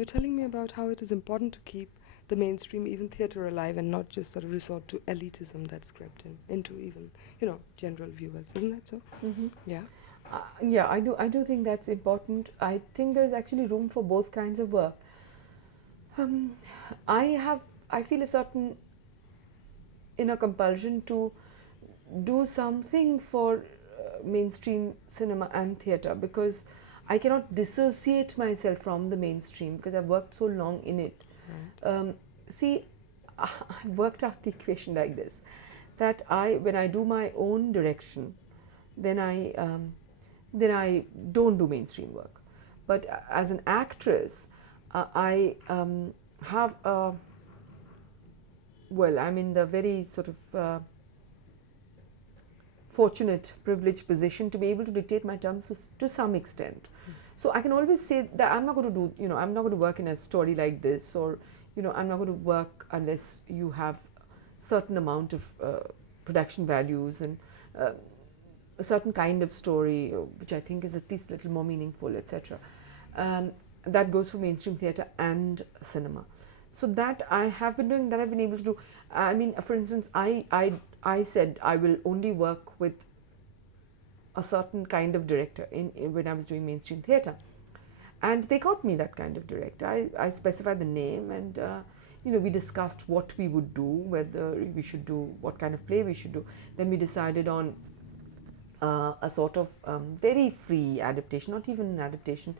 you're telling me about how it is important to keep the mainstream, even theatre, alive, and not just sort of resort to elitism that's crept into even, general viewers. Isn't that so? Mm-hmm. Yeah. Yeah, I do think that's important. I think there's actually room for both kinds of work. Um, I feel a certain inner compulsion to do something for mainstream cinema and theatre, because I cannot dissociate myself from the mainstream because I've worked so long in it. Right. See, I've worked out the equation like this, that when I do my own direction, then I don't do mainstream work. But as an actress, I have a, well, I'm in the very sort of fortunate, privileged position to be able to dictate my terms to some extent. So I can always say that I'm not going to do, I'm not going to work in a story like this, or, I'm not going to work unless you have certain amount of production values and a certain kind of story, which I think is at least a little more meaningful, etc. That goes for mainstream theatre and cinema. So that I have been doing, that I've been able to do. I mean, for instance, I said I will only work with a certain kind of director when I was doing mainstream theatre. And they got me that kind of director. I specified the name, and we discussed what we would do, whether we should do, what kind of play we should do. Then we decided on a sort of very free adaptation, not even an adaptation,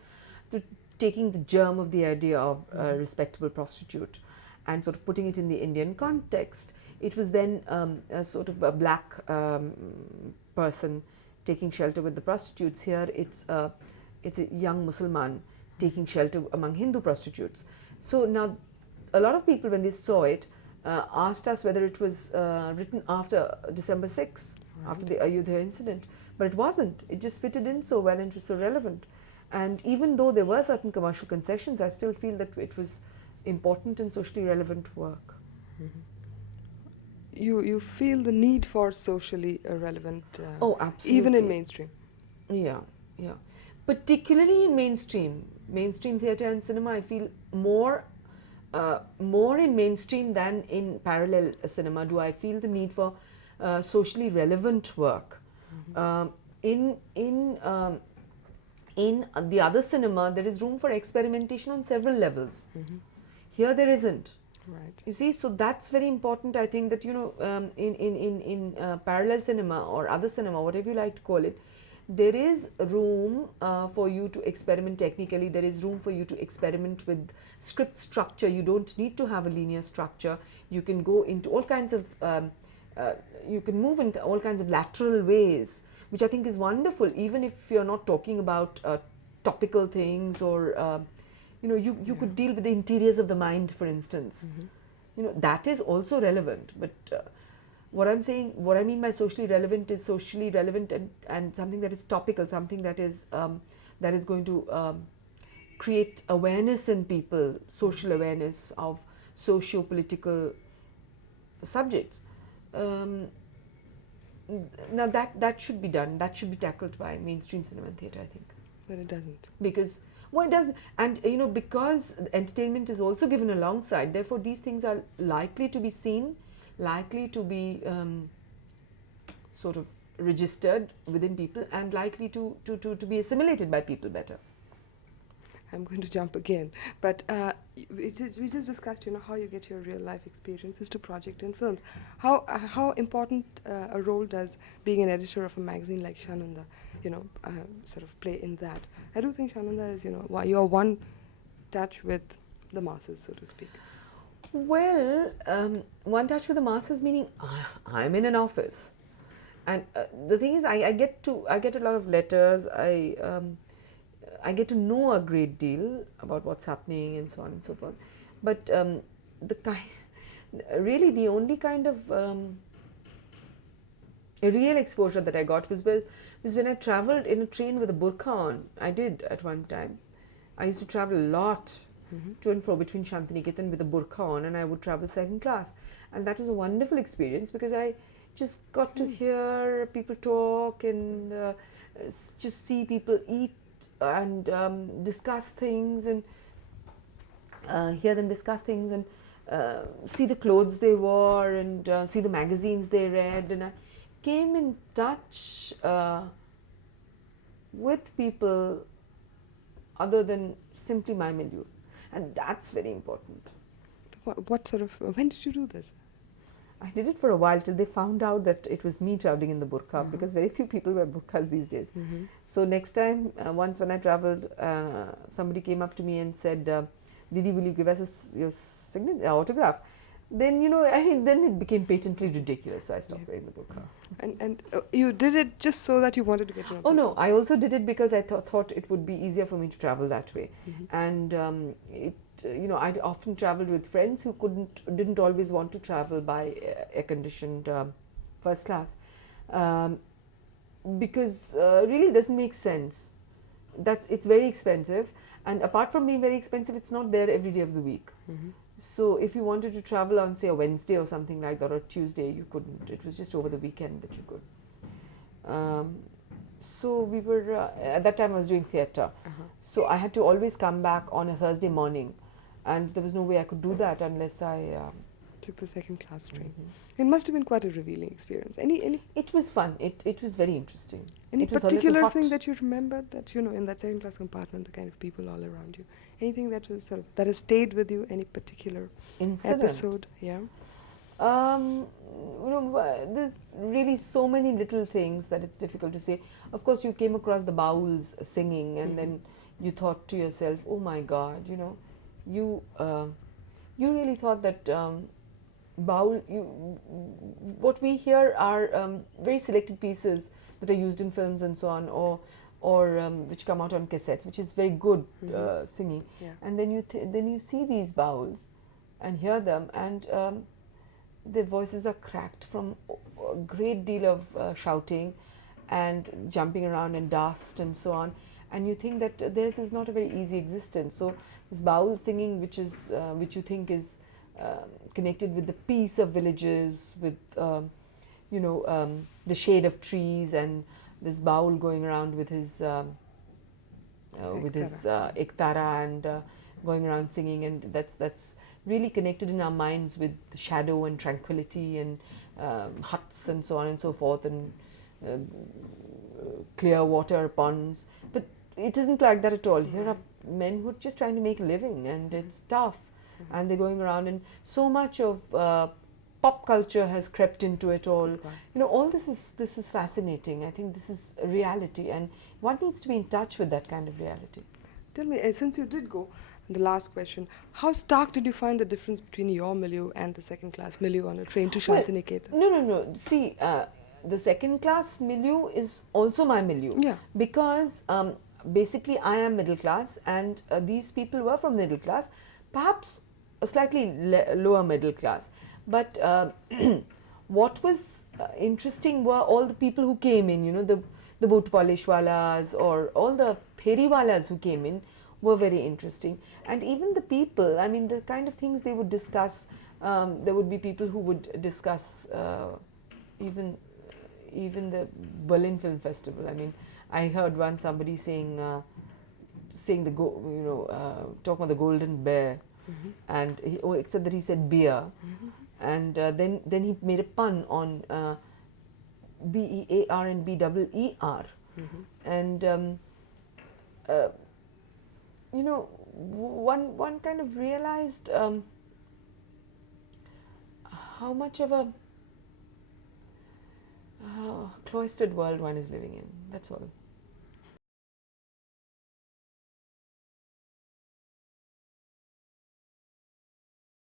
to taking the germ of the idea of a respectable prostitute and sort of putting it in the Indian context. It was then a sort of a black person taking shelter with the prostitutes. Here it's a young Muslim taking shelter among Hindu prostitutes. So now a lot of people, when they saw it, asked us whether it was written after December 6, right, after the Ayodhya incident. But it wasn't. It just fitted in so well and it was so relevant. And even though there were certain commercial concessions, I still feel that it was important and socially relevant work. Mm-hmm. You feel the need for socially relevant, oh, absolutely, even in mainstream. Yeah. Particularly in mainstream theatre and cinema, I feel more in mainstream than in parallel cinema do I feel the need for socially relevant work. Mm-hmm. In the other cinema, there is room for experimentation on several levels. Mm-hmm. Here there isn't. Right. You see, so that's very important. I think that in parallel cinema or other cinema, whatever you like to call it, there is room for you to experiment technically. There is room for you to experiment with script structure. You don't need to have a linear structure. You can go into all kinds of you can move in all kinds of lateral ways, which I think is wonderful, even if you're not talking about topical things or you could deal with the interiors of the mind, for instance. Mm-hmm. That is also relevant. But what I mean by socially relevant is socially relevant and something that is topical, something that is going to create awareness in people, social awareness of socio-political subjects. Now that should be done. That should be tackled by mainstream cinema and theatre, I think. But it doesn't. It doesn't. And because entertainment is also given alongside, therefore these things are likely to be seen, likely to be sort of registered within people, and likely to be assimilated by people better. I'm going to jump again, but we just discussed, how you get your real life experiences to project in films. How important a role does being an editor of a magazine like Shananda, sort of play in that? I do think Shananda is, you're one touch with the masses, so to speak. Well, one touch with the masses meaning I'm in an office, and the thing is, I get a lot of letters. I get to know a great deal about what's happening and so on and so forth. But really the only kind of real exposure that I got was when I travelled in a train with a burqa on. I did at one time. I used to travel a lot to and fro between Shantiniketan with a burqa on, and I would travel second class. And that was a wonderful experience because I just got to hear people talk and just see people eat and discuss things, and hear them discuss things and see the clothes they wore and see the magazines they read, and I came in touch with people other than simply my milieu, and that's very important. What sort of, when did you do this? I did it for a while till they found out that it was me traveling in the burqa, because very few people wear burqas these days. So next time, once when I traveled, somebody came up to me and said, Didi, will you give us your autograph? Then, then it became patently ridiculous, so I stopped wearing the burqa. And you did it just so that you wanted to get to know Oh people? no, I also did it because I thought it would be easier for me to travel that way. And I'd often traveled with friends who didn't always want to travel by air-conditioned first class, because really it doesn't make sense. It's very expensive, and apart from being very expensive, it's not there every day of the week. So if you wanted to travel on, say, a Wednesday or something like that, or a Tuesday, you couldn't. It was just over the weekend that you could. So we were, at that time I was doing theatre. So I had to always come back on a Thursday morning, and there was no way I could do that unless I took the second class train. It must have been quite a revealing experience. Any It was fun. It was very interesting. Any It was a little particular hot. thing that you remember that, in that second class compartment, the kind of people all around you? Anything that was that has stayed with you? Any particular Incident. episode? Yeah. There's really so many little things that it's difficult to say. Of course, you came across the bowls singing, and then you thought to yourself, oh my God, you really thought that what we hear are very selected pieces that are used in films and so on, or which come out on cassettes, which is very good singing. Yeah. And then you see these bowls and hear them, and their voices are cracked from a great deal of shouting and jumping around and dust and so on, and you think that theirs is not a very easy existence. So this bowl singing, which you think is connected with the peace of villages, with the shade of trees, and this bowl going around with his iktara and going around singing, and that's really connected in our minds with the shadow and tranquility and huts and so on and so forth, and clear water ponds. But it isn't like that at all. Here are men who are just trying to make a living, and it's tough, and they're going around, and so much of pop culture has crept into it all. All this is fascinating. I think this is a reality, and one needs to be in touch with that kind of reality. Tell me, since you did go, the last question, how stark did you find the difference between your milieu and the second class milieu on a train to Shantiniketan? No. See, the second class milieu is also my milieu. Yeah. Because basically I am middle class, and these people were from middle class, perhaps a slightly lower middle class. But what was interesting were all the people who came in, the boot polish walas, or all the pheri walas who came in were very interesting. And even the people, I mean, the kind of things they would discuss, there would be people who would discuss even the Berlin Film Festival. I mean, I heard somebody saying talking about the Golden Bear, and except that he said beer, and then he made a pun on BEAR and BEER, and one kind of realized how much of a cloistered world one is living in. That's all.